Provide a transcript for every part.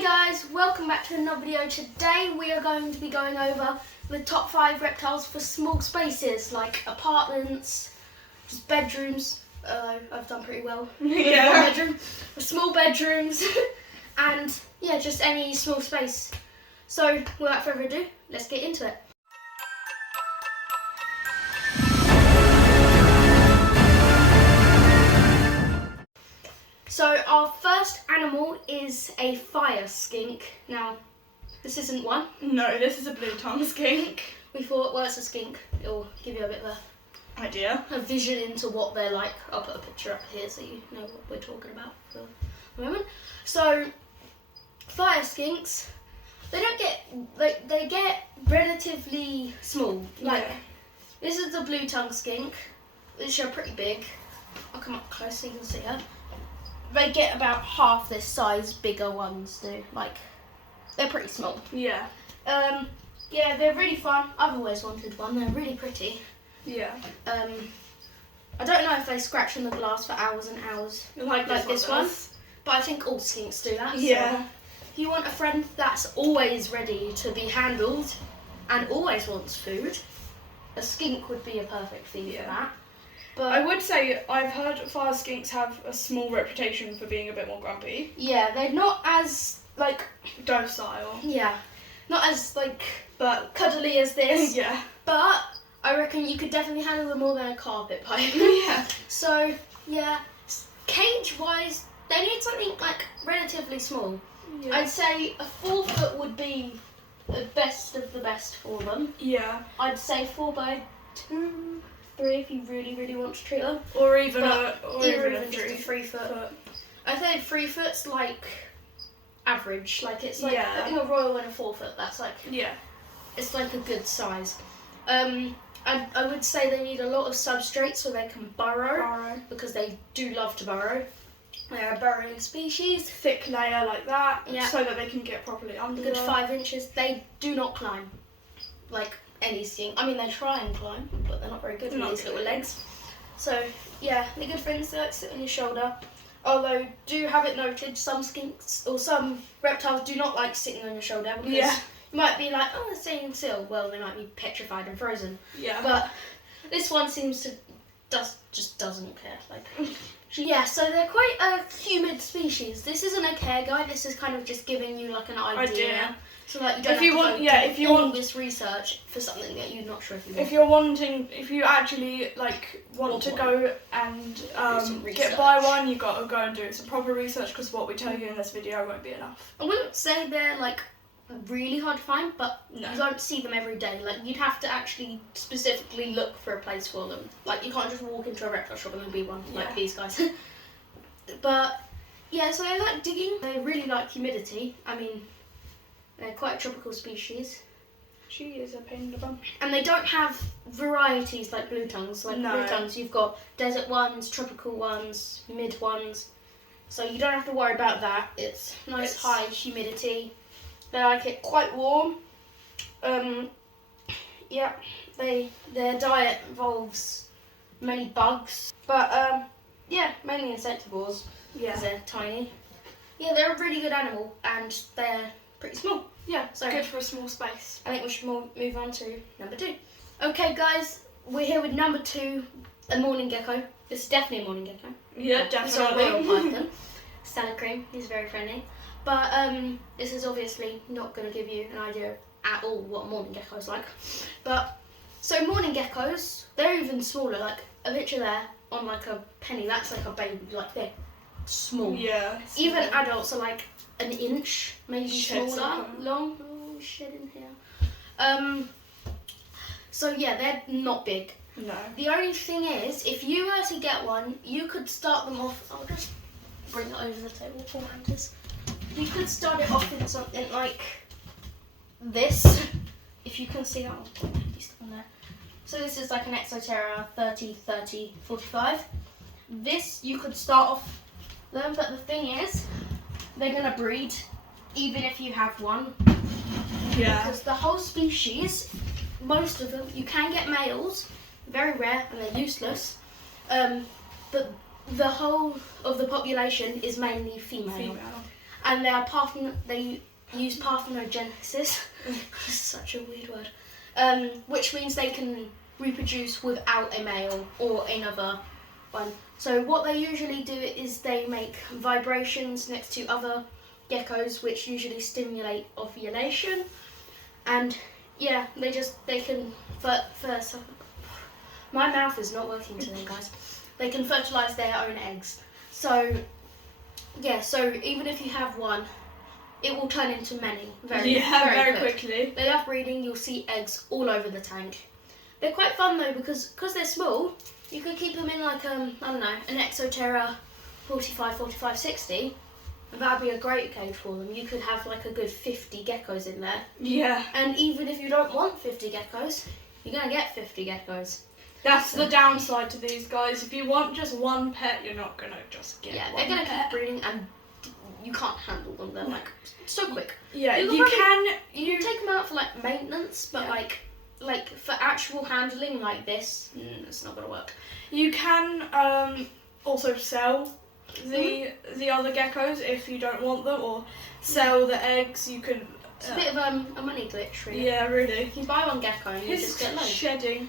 Hey guys, welcome back to another video. Today we are going to be going over the top 5 reptiles for small spaces like apartments, just bedrooms. I've done pretty well. Yeah. Bedroom, small bedrooms, and yeah, just any small space. So without further ado, let's get into it. So our first animal is a fire skink. Now, this isn't one. No, this is a blue tongue skink. We thought, well, it's a skink. It'll give you a bit of a vision into what they're like. I'll put a picture up here so you know what we're talking about for the moment. So, fire skinks, they get relatively small. Like, this is the blue tongue skink, which are pretty big. I'll come up close so you can see her. They get about half this size, bigger ones do. Like, they're pretty small. Yeah. Yeah, they're really fun. I've always wanted one. They're really pretty. Yeah. I don't know if they scratch on the glass for hours and hours Like this one. But I think all skinks do that. Yeah. So if you want a friend that's always ready to be handled and always wants food, a skink would be a perfect thing for that. But I would say I've heard fire skinks have a small reputation for being a bit more grumpy. yeah, they're not as like Docile. not as like cuddly as this. Yeah. But I reckon you could definitely handle them more than a carpet pipe. Yeah. So yeah, cage-wise, they need something like relatively small. Yeah. I'd say a 4 foot would be the best of the best for them. Yeah. I'd say 4x2, 3 if you really want to treat them. Or even even a just a 3 foot. I think 3 foot's like average. Like it's like putting a royal in a 4 foot. That's like it's like a good size. I would say they need a lot of substrate so they can burrow. Because they do love to burrow. They're a burrowing species. Thick layer like that, Yeah. so that they can get properly under. A good 5 inches. They do not climb like any skink. I mean, they try and climb, but they're not very good with these little legs. So yeah, they're good friends. They like to sit on your shoulder. Although, do have it noted, some skinks or some reptiles do not like sitting on your shoulder because you might be like, oh, they're staying still. Well, they might be petrified and frozen. Yeah. But this one seems to just doesn't care. Like, yeah. So they're quite a humid species. This isn't a care guide. This is kind of just giving you like an idea. So like you don't if you want this research for something that you're not sure if you want. If you actually like want to go and buy one, you got to go and do some proper research because what we tell you in this video won't be enough. I wouldn't say they're like really hard to find, but you don't see them every day. Like you'd have to actually specifically look for a place for them. Like you can't just walk into a reptile shop and there'll be one like these guys. But yeah, so they like digging. They really like humidity. I mean, they're quite a tropical species. She is a pain in the bum. And they don't have varieties like blue tongues. Like blue tongues, you've got desert ones, tropical ones, mid ones. So you don't have to worry about that. It's nice high humidity. They like it quite warm. Their diet involves many bugs. But mainly insectivores. Because they're tiny. Yeah, they're a really good animal and they're pretty small. Yeah, so good for a small space. I think we should move on to number 2. Okay, guys, we're here with number 2, a morning gecko. This is definitely a morning gecko. Yeah, definitely. It's not a real python. Salad cream. He's very friendly. But this is obviously not going to give you an idea at all what a morning gecko is like. But so morning geckos, they're even smaller. Like a picture there on like a penny. That's like a baby. Like they're small. Yeah. Even adults are like an inch, maybe smaller, long. Oh, shit in here. So yeah, they're not big. No. The only thing is, if you were to get one, you could start them off. I'll just bring it over the table for Mantis. You could start it off in something like this. If you can see that one there. So this is like an Exoterra 30-30-45. This you could start off them, but the thing is, they're gonna breed even if you have one. Yeah. Because the whole species, most of them, you can get males, very rare and they're useless. But the whole of the population is mainly female. and they use parthenogenesis. It's such a weird word. Which means they can reproduce without a male or another one. So what they usually do is they make vibrations next to other geckos, which usually stimulate ovulation, and yeah, they can first. My mouth is not working today, guys. They can fertilize their own eggs. So yeah, so even if you have one, it will turn into many very quickly. They love breeding. You'll see eggs all over the tank. They're quite fun though because they're small. You could keep them in like I don't know, an Exoterra 45, 60. And that'd be a great cage for them. You could have like a good 50 geckos in there. Yeah. And even if you don't want 50 geckos, you're gonna get 50 geckos. That's the downside to these guys. If you want just one pet, you're not gonna just get one they're gonna pet. keep breeding, and you can't handle them. They're like so quick. Yeah, you can take them out for like maintenance, but like for actual handling like this, it's not gonna work. You can also sell the other geckos if you don't want them, or sell the eggs. You can. It's a bit of a money glitch, really. Yeah, really. If you buy one gecko, you just get loads. Shedding.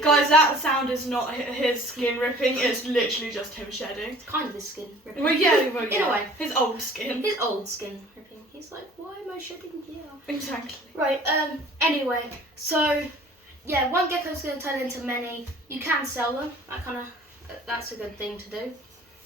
Guys, that sound is not his skin ripping. It's literally just him shedding. It's kind of his skin ripping. Well, yeah. In a way. His old skin. His old skin ripping. He's like, why am I shedding here? Exactly. Right. Anyway, so yeah, one gecko's going to turn into many. You can sell them. That's a good thing to do.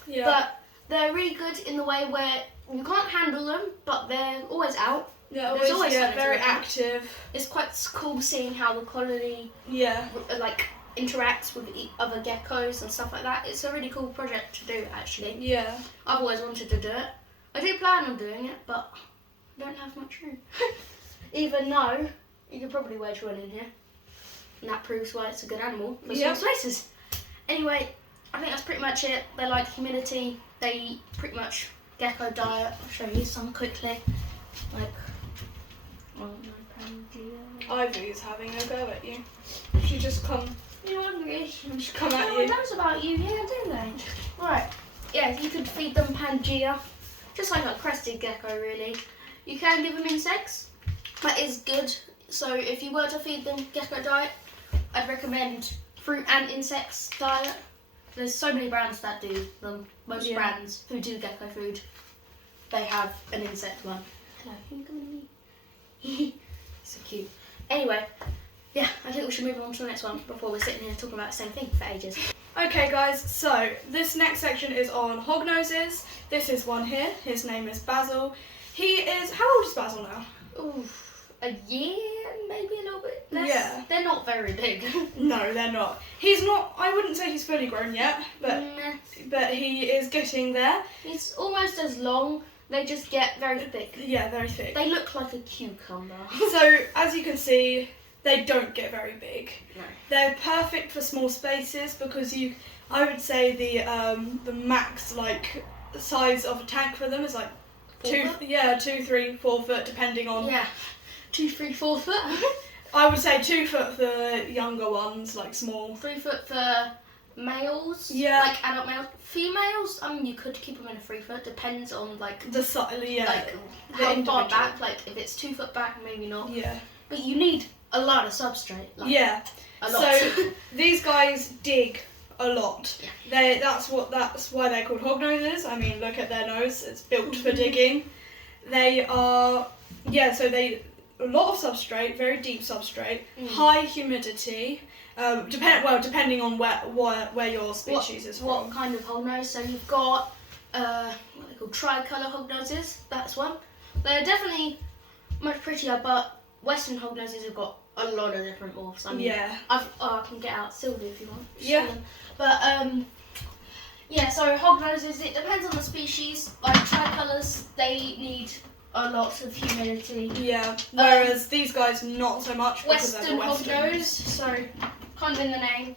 Yeah. But they're really good in the way where you can't handle them, but they're always out. Yeah, always very active. It's quite cool seeing how the colony interacts with other geckos and stuff like that. It's a really cool project to do, actually. Yeah. I've always wanted to do it. I do plan on doing it, but I don't have much room. Even though you could probably wedge one in here, and that proves why it's a good animal for small spaces. Anyway, I think that's pretty much it. They like humidity. They eat pretty much gecko diet. I'll show you some quickly. Ivy's having a go at you. She just come. You're hungry. She come at you. No one knows about you here, do they? Right. Yeah, you could feed them Pangea, just like a crested gecko, really. You can give them insects. That is good. So if you were to feed them gecko diet, I'd recommend fruit and insects diet. There's so many brands that do them. Most brands who do gecko food, they have an insect one. Hello, can you come to me? So cute. Anyway, yeah, I think we should move on to the next one before we're sitting here talking about the same thing for ages. Okay guys, so this next section is on hognoses. This is one here. His name is Basil. He is, how old is Basil now? Ooh, a year, maybe a little bit less. Yeah. They're not very big. No, they're not. He's not, I wouldn't say he's fully grown yet, but he is getting there. He's almost as long. They just get very thick. Yeah, very thick. They look like a cucumber. So, as you can see, they don't get very big. No. They're perfect for small spaces because I would say the max size of a tank for them is like 2, 3, 4 foot, depending on. Yeah, 2, 3, 4 foot. I would say 2 foot for the younger ones, like small. 3 foot for males. Yeah. Like adult males. Females, you could keep them in a 3 foot. Depends on the size. Yeah. How far back. Like if it's 2 foot back, maybe not. Yeah. But you need a lot of substrate. Yeah. A lot. So these guys dig a lot. Yeah. That's why they're called hognoses. I mean, look at their nose; it's built for digging. They are so they a lot of substrate, very deep substrate, high humidity. Depending on where your species is from. What kind of hognose? So you've got what they call tricolour hognoses. That's one. They're definitely much prettier, but Western hognoses have got a lot of different morphs. I mean, I can get out Sylvie if you want. Yeah. But so hognoses, it depends on the species. Like tricolours, they need a lot of humidity. Yeah. Whereas these guys not so much because Western they're the hognose, so kind of in the name.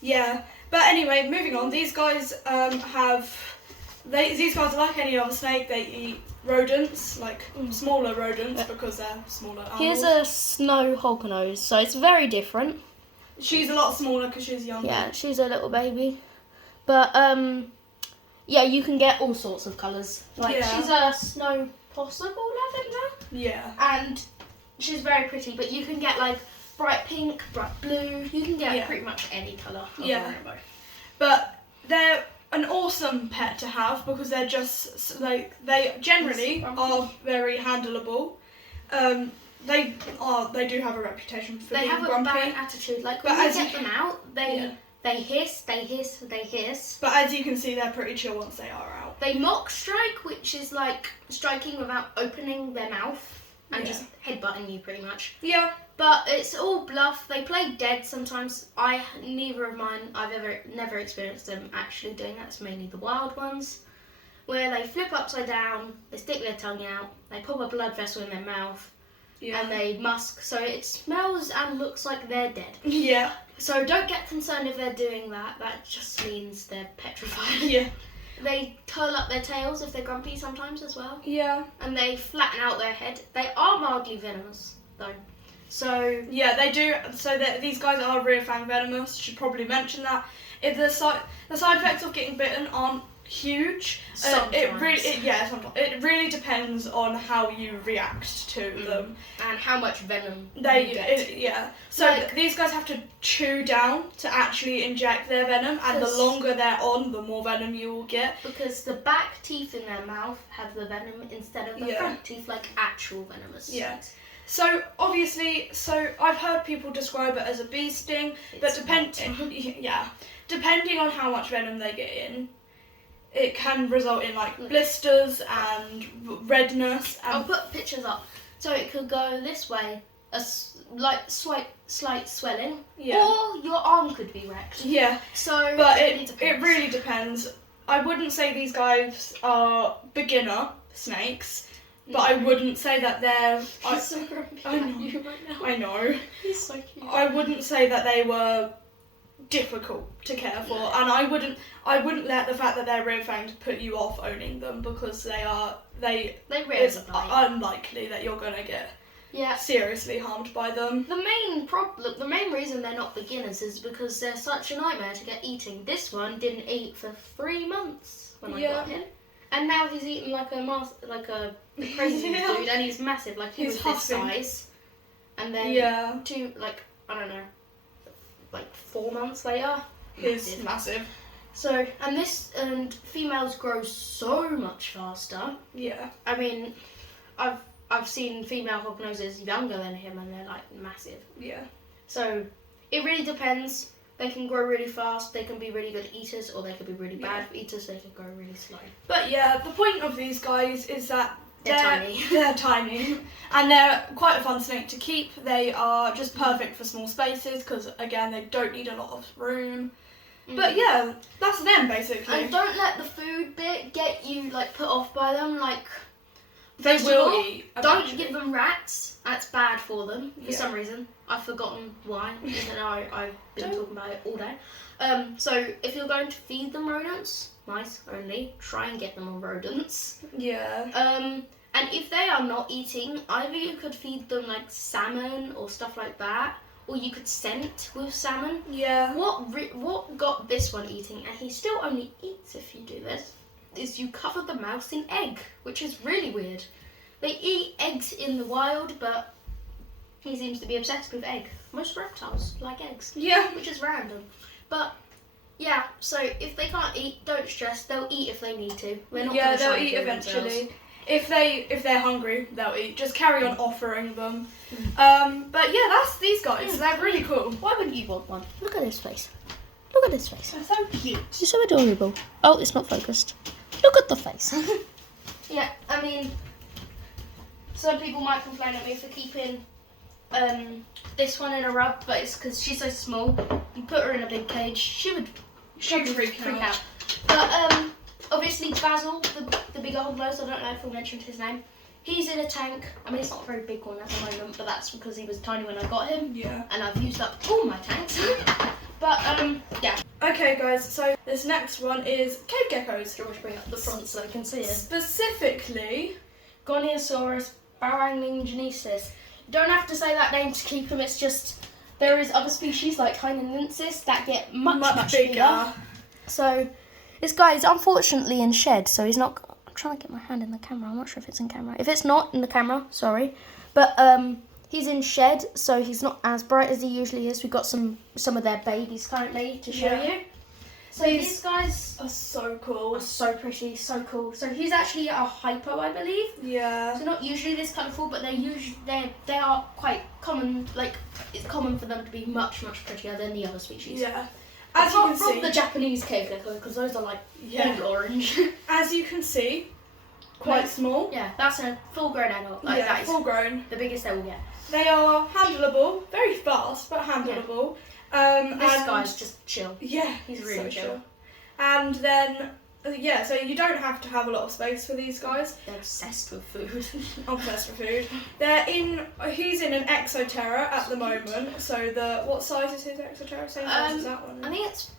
Yeah. But anyway, moving on. These guys these guys are like any other snake. They eat rodents, smaller rodents, because they're smaller animals. Here's a snow hognose, so it's very different. She's a lot smaller because she's younger. Yeah, she's a little baby. But Yeah, you can get all sorts of colours. Like, Yeah. she's a snow possum or lavender. Yeah. And she's very pretty, but you can get, like, bright pink, bright blue. You can get pretty much any colour of the rainbow. But they're an awesome pet to have because they're just, like, they generally are very handleable. They do have a reputation for being grumpy. They have a bad attitude. Like, when you get them out, they hiss. But as you can see, they're pretty chill once they are out. They mock strike, which is like striking without opening their mouth and just headbutting you pretty much. Yeah. But it's all bluff. They play dead sometimes. Neither of mine, I've never experienced them actually doing that. It's mainly the wild ones, where they flip upside down, they stick their tongue out, they pop a blood vessel in their mouth, and they musk. So it smells and looks like they're dead. Yeah. So don't get concerned if they're doing that. That just means they're petrified. Yeah. They curl up their tails if they're grumpy sometimes as well. Yeah. And they flatten out their head. They are mildly venomous though. So yeah, they do. So these guys are rear fang venomous. Should probably mention that. If the side effects of getting bitten aren't huge. Sometimes. Sometimes. It really depends on how you react to them and how much venom you get. So these guys have to chew down to actually inject their venom, and the longer they're on, the more venom you will get. Because the back teeth in their mouth have the venom instead of the front teeth, like actual venomous. Yeah. So obviously, I've heard people describe it as a bee sting, but depending on how much venom they get in, it can result in like blisters and redness. And I'll put pictures up. So it could go this way, slight swelling, or your arm could be wrecked. Yeah. So, but it really depends. I wouldn't say these guys are beginner snakes. But I wouldn't say that they're... He's so grumpy at you right now. I know. He's so cute. I wouldn't say that they were difficult to care for, and I wouldn't let the fact that they're rear fanged put you off owning them, because it's unlikely that you're gonna get seriously harmed by them. The main reason they're not beginners is because they're such a nightmare to get eating. This one didn't eat for 3 months when I got him. And now he's eating like a crazy dude, and he's massive. Like he was this size, and then like 4 months later, he's massive. So and females grow so much faster. Yeah. I mean, I've seen female hognoses younger than him, and they're like massive. Yeah. So it really depends. They can grow really fast, they can be really good eaters, or they could be really bad eaters, they can grow really slow. But the point of these guys is that they're tiny. They're tiny, and they're quite a fun snake to keep. They are just perfect for small spaces, because again, they don't need a lot of room. But that's them basically. And don't let the food bit get you like put off by them. Like they will eat. Eventually. Don't give them rats. That's bad for them for some reason. I've forgotten why, even though I've been talking about it all day. So if you're going to feed them rodents, mice only, try and get them on rodents. Yeah. And if they are not eating, either you could feed them like salmon or stuff like that, or you could scent with salmon. Yeah. What got this one eating, and he still only eats if you do this, is you cover the mouse in egg, which is really weird. They eat eggs in the wild, but he seems to be obsessed with egg. Most reptiles like eggs. Yeah. Which is random. But yeah, so if they can't eat, don't stress. They'll eat if they need to. We're not gonna they'll eat eventually. If they're hungry, they'll eat. Just carry on offering them. But that's these guys. They're really cool. Why wouldn't you want one? Look at his face. Look at his face. They're so cute. He's so adorable. Oh, it's not focused. Look at the face. Yeah, I mean, some people might complain at me for keeping this one in a rub, but it's because she's so small. You put her in a big cage, she would freak out. But obviously Basil, the big old nose, I don't know if I mentioned his name. He's in a tank. I mean, it's not a very big one at the moment, but that's because he was tiny when I got him. Yeah. And I've used up all my tanks. But yeah. Okay, guys. So this next one is cave geckos. Do you want to bring up the front so I can see it? Specifically, Goniosaurus baranglingenesis. You don't have to say that name to keep them. It's just there is other species like Hynenensis that get much bigger. So This guy is unfortunately in shed, so he's not. I'm trying to get my hand in the camera. I'm not sure if it's in camera. If it's not in the camera, sorry, but he's in shed, so he's not as bright as he usually is. We've got some of their babies currently to show you. So these guys are so cool. Are so pretty, so cool. So he's actually a hypo, I believe. Yeah. So not usually this colourful, but they are quite common. Like it's common for them to be much prettier than the other species. Yeah. As you can see, the Japanese cave gecko, because those are like pink orange. As you can see, quite small. Yeah, that's a full-grown adult. Like, yeah, that is full-grown. The biggest they will get. They are handleable, very fast, but handleable. This guy's just chill. Yeah, he's really so chill. And then, so you don't have to have a lot of space for these guys. They're obsessed with food. Obsessed with food. He's in an Exoterra at the moment. So what size is his Exoterra? Same size as that one. I think it's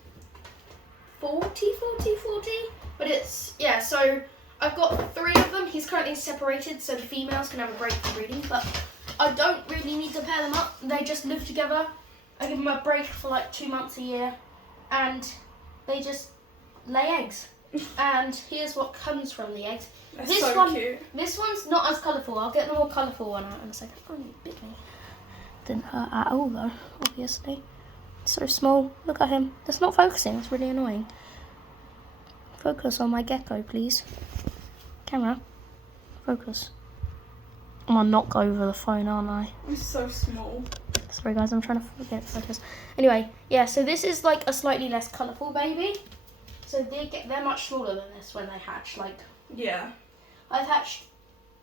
40. But it's, so I've got 3 of them. He's currently separated, so the females can have a break from breeding. But I don't really need to pair them up. They just live together. I give them a break for like 2 months a year. And they just lay eggs. And here's what comes from the eggs. That's so cute. This one's not as colourful. I'll get the more colourful one out in a second. Oh, you bit me. Didn't hurt at all though, obviously. So small. Look at him. That's not focusing. That's really annoying. Focus on my gecko, please. Camera. Focus. I'm gonna knock over the phone, aren't I? He's so small. Sorry guys, I'm trying to get focus. Anyway, so this is like a slightly less colourful baby. So they're much smaller than this when they hatch. Like, yeah, I've hatched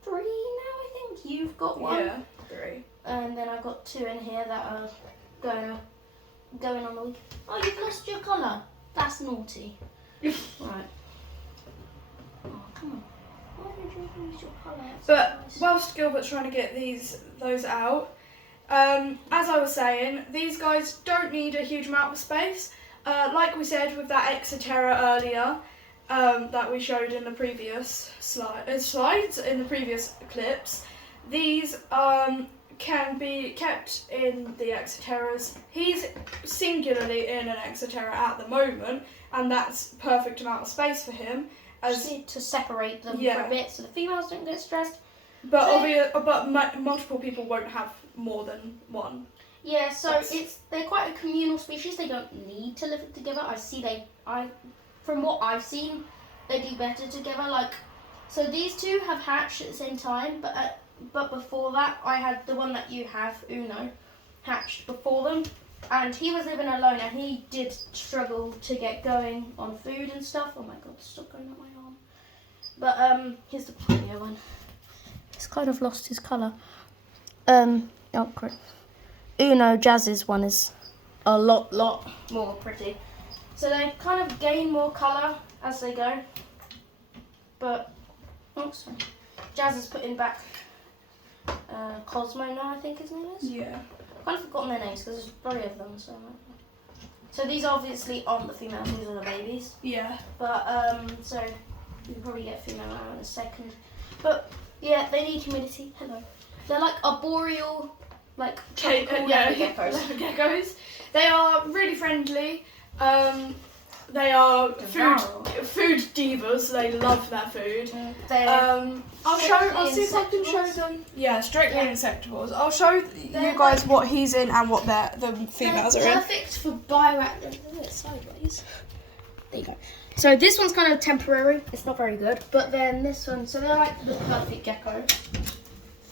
3 now, I think. You've got 1. Yeah, 3. And then I've got 2 in here that are going on the week. Oh, you've lost your colour. That's naughty. Right. Oh, come on. Why did you lose your colour? But whilst Gilbert's trying to get those out, as I was saying, these guys don't need a huge amount of space. Like we said with that Exoterra earlier, that we showed in the previous slides, in the previous clips, these can be kept in the Exoterras. He's singularly in an Exoterra at the moment, and that's perfect amount of space for him. Just need to separate them for a bit so the females don't get stressed. But multiple people won't have more than one. Yeah, so they're quite a communal species. They don't need to live together. From what I've seen, they do better together. Like, so these 2 have hatched at the same time, but before that, I had the one that you have, Uno, hatched before them, and he was living alone, and he did struggle to get going on food and stuff. Oh my god, stop going up my arm. But here's the video one. He's kind of lost his colour. Oh, great. Uno, Jazz's one is a lot more pretty. So they kind of gain more colour as they go. But, sorry. Jazz is putting back Cosmo now, I think his name is. Yeah. I've kind of forgotten their names because there's 3 of them. So these obviously aren't the females, these are the babies. Yeah. But, so you'll probably get female out in a second. But, yeah, they need humidity. Hello. They're like arboreal, like geckos. They are really friendly. They are food divas. They love their food. I'll see if I can show them. Yeah, strictly insectivores. I'll show you guys what he's in and what the females are in. Perfect for bioactive. Sideways. There you go. So this one's kind of temporary. It's not very good. But then this one, so they're like the perfect gecko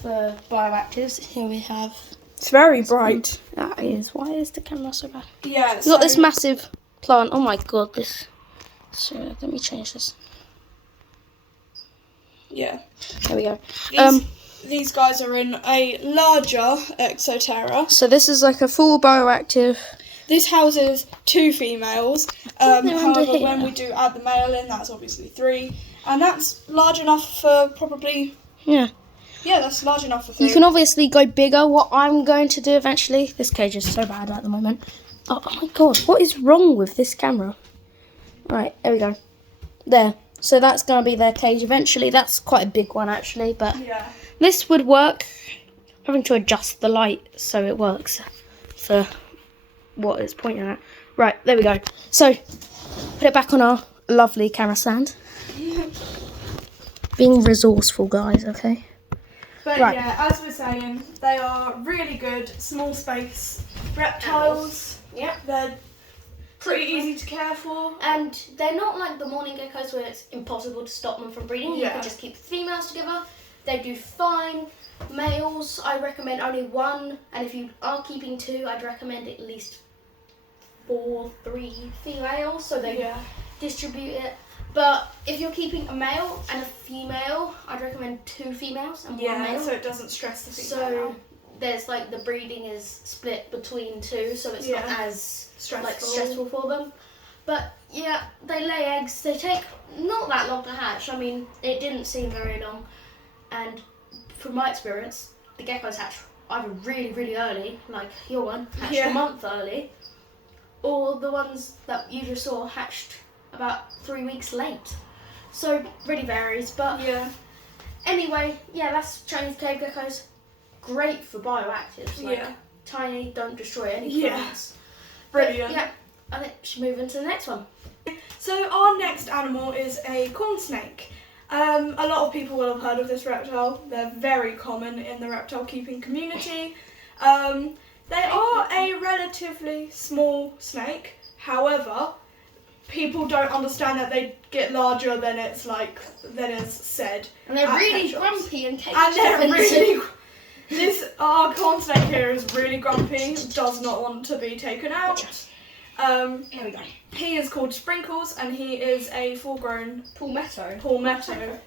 for bioactives. Here we have. It's very bright. That is. Why is the camera so bad? Yeah. We've got this massive plant. Oh my god, this. So let me change this. Yeah. There we go. These guys are in a larger Exoterra. So this is like a full bioactive. This houses 2 females. However, here. when we do add the male in, that's obviously 3. And that's large enough for probably... Yeah. Yeah, that's large enough for 3. You can obviously go bigger. What I'm going to do eventually... This cage is so bad at the moment. Oh my god, what is wrong with this camera? Right, there we go. There. So that's going to be their cage eventually. That's quite a big one actually, but this would work. I'm having to adjust the light so it works for what it's pointing at. Right, there we go. So, put it back on our lovely camera stand. Being resourceful, guys, okay? But Right. yeah, as we're saying, they are really good small space reptiles. Yeah. They're pretty easy to care for. And they're not like the morning geckos where it's impossible to stop them from breeding. You Yeah. can just keep females together. They do fine. Males, I recommend only one. And if you are keeping two, I'd recommend at least 3 females. So they distribute it. But if you're keeping a male and a female, I'd recommend 2 females and 1 male. So it doesn't stress the female. So there's like the breeding is split between 2, so it's not as stressful for them. But yeah, they lay eggs. They take not that long to hatch. I mean, it didn't seem very long. And from my experience, the geckos hatch either really, really early, like your one hatched a month early, or the ones that you just saw hatched about 3 weeks late. So really varies, but anyway, that's Chinese cave geckos. Great for bioactives. Like, tiny, don't destroy any plants. Brilliant. But, I think we should move into the next one. So our next animal is a corn snake. A lot of people will have heard of this reptile. They're very common in the reptile keeping community. They are a relatively small snake. However, people don't understand that they get larger than it's said. And they're really grumpy and caged. And they're really. Our corn snake here is really grumpy. Does not want to be taken out. Here we go. He is called Sprinkles, and he is a full-grown palmetto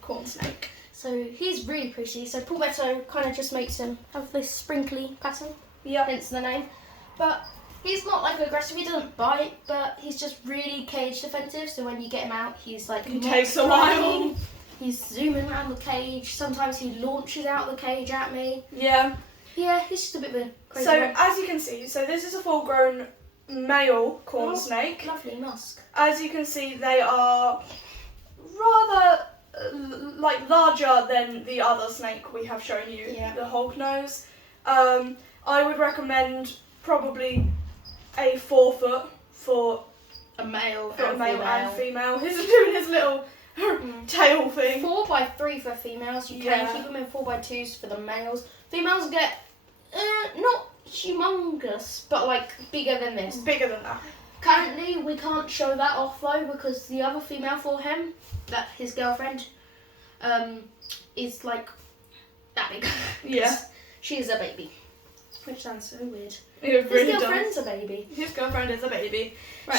corn snake. So he's really pretty. So palmetto kind of just makes him have this sprinkly pattern. Yeah. Hence the name. But he's not like aggressive. He doesn't bite, but he's just really cage defensive. So when you get him out, he's like. He takes a while. He's zooming around the cage. Sometimes he launches out the cage at me. Yeah. Yeah, he's just a bit of a crazy So one. as you can see, this is a full-grown male corn snake. Lovely musk. As you can see, they are rather larger than the other snake we have shown you, the hog nose. I would recommend probably a 4 foot for a male and female. He's doing his little tail thing. 4 by 3 for females. You can keep them in 4 by 2s for the males. Females get not humongous, but like bigger than this. Bigger than that. Currently, we can't show that off though because the other female for him, that his girlfriend, is like that big. Yeah. She is a baby. Which sounds so weird. It really His girlfriend's a baby. His girlfriend is a baby. Right.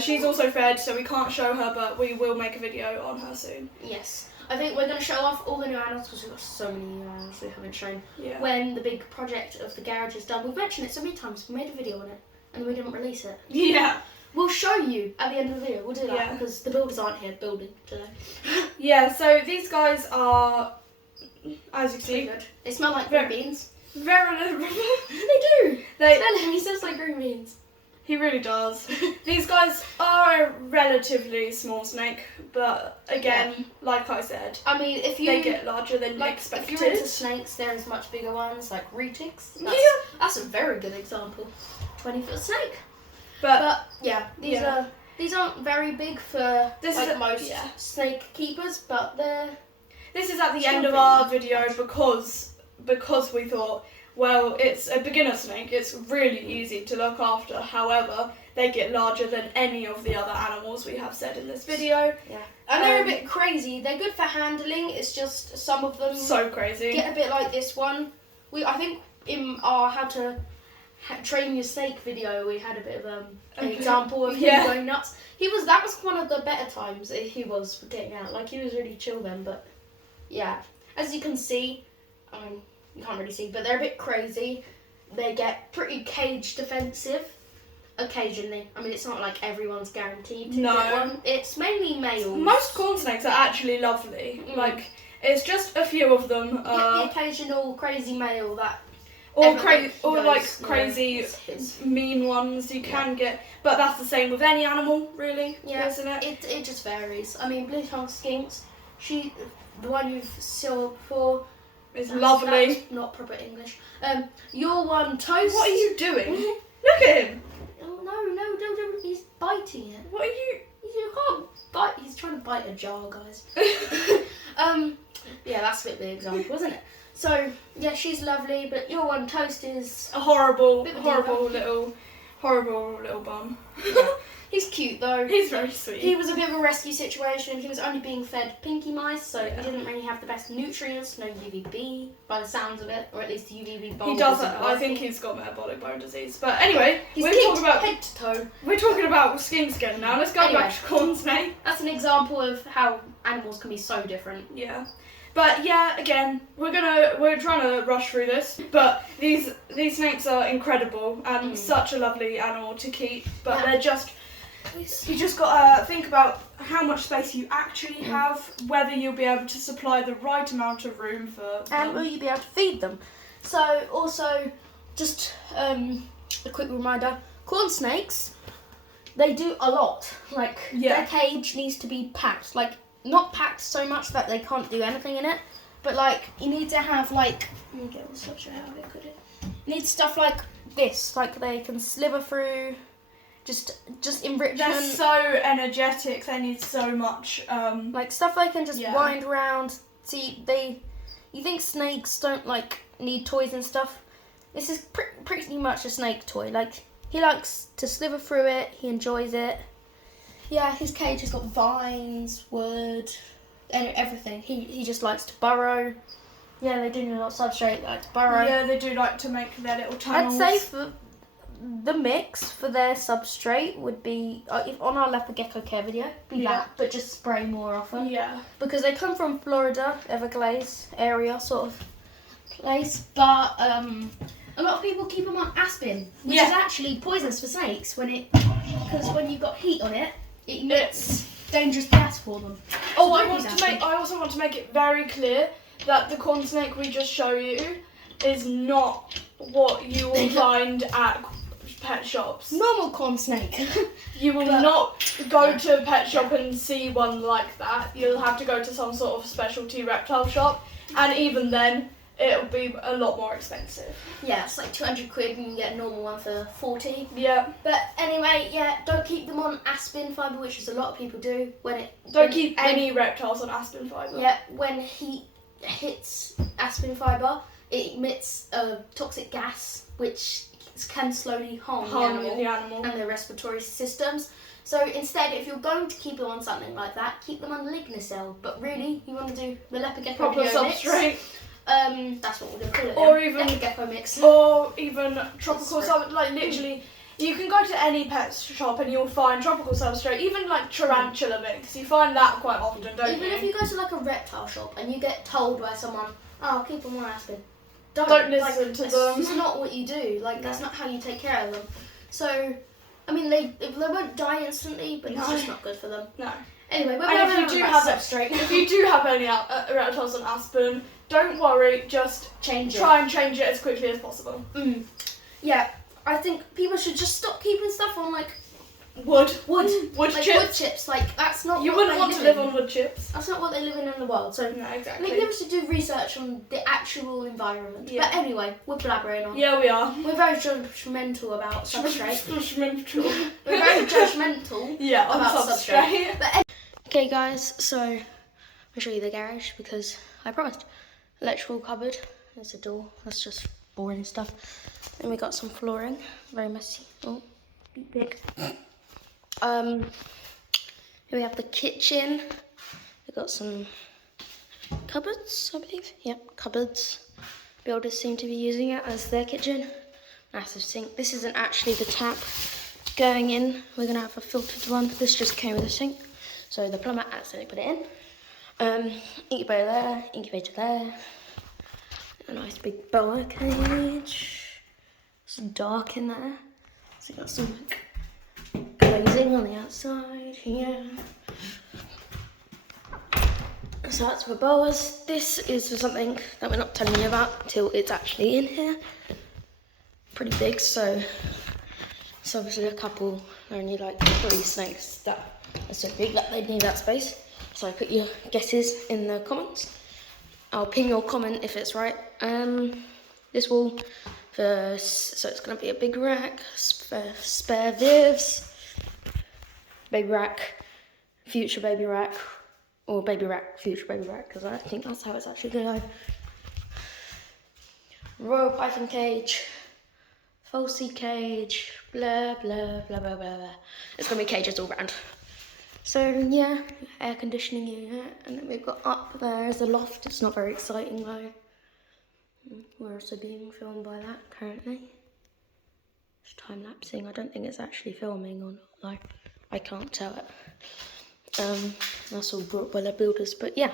She's also fed, so we can't show her, but we will make a video on her soon. Yes. I think we're going to show off all the new animals because we've got so many new animals we haven't shown. Yeah. When the big project of the garage is done. We've mentioned it so many times. We made a video on it and we didn't release it. Yeah. We'll show you at the end of the video. We'll do that because the builders aren't here building today. Yeah, so these guys are, as you see, good. They smell like green beans. Very. They do. Smell him. He smells like green beans. He really does. These guys are a relatively small snake, but again, like I said, I mean, if you they get larger than expected. If you're into snakes, there's much bigger ones like retics. That's a very good example. 20-foot snake. But these aren't very big for most snake keepers, but they're. This is at the end of our video because we thought, well, it's a beginner snake, it's really easy to look after. However, they get larger than any of the other animals we have said in this video. Yeah. And they're a bit crazy. They're good for handling, it's just some of them so crazy. Get a bit like this one. I think in our how to train your snake video, we had a bit of an example of him going nuts. That was one of the better times he was for getting out. Like, he was really chill then, but yeah. As you can see, you can't really see, but they're a bit crazy. They get pretty cage defensive occasionally. I mean, it's not like everyone's guaranteed to get one. It's mainly males. Most corn snakes are actually lovely. Like, it's just a few of them. The occasional crazy male that. Crazy mean ones you can get, but that's the same with any animal, really, isn't it? It just varies. I mean, blue-tongued skinks. The one you've saw before. It's lovely. That's not proper English. Your one, Toast. What are you doing? Look at him. Oh, no, don't. He's biting it. What are you? You can't bite. He's trying to bite a jar, guys. Yeah, that's a bit of the example, isn't it? So yeah, she's lovely, but your one, Toast, is a horrible little bum. Yeah. He's cute though. He's very sweet. He was a bit of a rescue situation. He was only being fed pinky mice, so he didn't really have the best nutrients. No UVB, by the sounds of it, or at least UVB bulb. He doesn't. I think he's got metabolic bone disease. But anyway, we're talking about head to toe. We're talking about skinks again now. Let's go back to corn snake. That's an example of how animals can be so different. Yeah. But yeah, again, we're trying to rush through this, but these snakes are incredible and such a lovely animal to keep. But they're just, you just gotta think about how much space you actually have, whether you'll be able to supply the right amount of room for and will you be able to feed them. So also, just a quick reminder: corn snakes, they do a lot. Like their cage needs to be packed, like. Not packed so much that they can't do anything in it, but like you need to have like, let me get the substrate out of it quickly. You need stuff like this, like they can slither through, just enrichment. They're so energetic. They need so much. Like stuff they can just wind around. See, you think snakes don't like need toys and stuff? This is pretty much a snake toy. Like he likes to slither through it. He enjoys it. Yeah, his cage has got vines, wood, and everything. He just likes to burrow. Yeah, they do need a lot of substrate. They like to burrow. Yeah, they do like to make their little tunnels. I'd say for the mix for their substrate would be on our leopard gecko care video. That, but just spray more often. Yeah. Because they come from Florida, Everglades area sort of place, but a lot of people keep them on Aspen, which is actually poisonous for snakes because when you've got heat on it. It emits dangerous gas for them. Oh, I also want to make it very clear that the corn snake we just show you is not what you will find at pet shops. Normal corn snake. You will not go to a pet shop and see one like that. You'll have to go to some sort of specialty reptile shop, and even then, it'll be a lot more expensive. Yeah, it's like 200 quid and you get a normal one for 40. Yeah. But anyway, don't keep them on aspen fibre, which is a lot of people do. Don't keep any reptiles on aspen fibre. Yeah, when heat hits aspen fibre, it emits a toxic gas, which can slowly harm the animal and their respiratory systems. So instead, if you're going to keep them on something like that, keep them on Lignocell. But really, you want to do the leopard gecko proper substrate. Mix. That's what we're going to call it. Or even gecko mix. Or even tropical substrate. Like literally, you can go to any pet shop and you'll find tropical substrate. Even like tarantula mix, you find that quite often, don't you? Even if you go to like a reptile shop and you get told by someone, "Oh, keep them on aspen." Don't listen to them. It's not what you do. Like that's not how you take care of them. So, I mean, they won't die instantly, but it's just not good for them. No. Anyway, if you do have any reptiles on aspen, don't worry, just try and change it as quickly as possible. Yeah, I think people should just stop keeping stuff on like wood like chips. Wood chips, like that's not. You wouldn't want to live on wood chips. That's not what they live in the world. So no, exactly. I think people should do research on the actual environment. Yeah. But anyway, we're blabbering on. Yeah, we are. We're very judgmental about substrate. Judgmental. We're very judgmental. Yeah, on about substrate. Okay, guys. So I'll show you the garage because I promised. Electrical cupboard. There's a door. That's just boring stuff. Then we got some flooring. Very messy. Oh, big. Here we have the kitchen. We've got some cupboards, I believe. Yep, cupboards. Builders seem to be using it as their kitchen. Massive sink. This isn't actually the tap going in. We're going to have a filtered one. This just came with a sink. So the plumber accidentally put it in. Incubator there, incubator there. A nice big boa cage. It's dark in there. So you got some glazing on the outside here. So that's for boas. This is for something that we're not telling you about until it's actually in here. Pretty big, so it's obviously a couple, only like 3 snakes that are so big that they need that space. So put your guesses in the comments. I'll pin your comment if it's right. This wall, so it's going to be a big rack, spare vivs, big rack, future baby rack, or baby rack, future baby rack, because I think that's how it's actually going to go. Royal python cage, falsy cage, blah, blah, blah, blah, blah, blah. It's going to be cages all round. So yeah, air conditioning unit, and then we've got up there is a loft. It's not very exciting though. We're also being filmed by that currently. It's time-lapsing. I don't think it's actually filming or not though. I can't tell it. That's all brought by the builders, but yeah.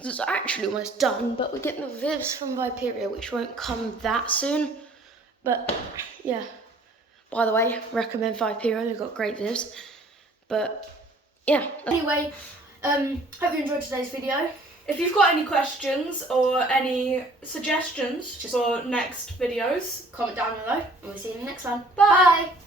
It's actually almost done, but we're getting the vivs from Viperia, which won't come that soon. But yeah, by the way, recommend Viperia, they've got great vivs. But yeah, anyway, hope you enjoyed today's video. If you've got any questions or any suggestions for next videos, Comment down below, and we'll see you in the next one. Bye. Bye.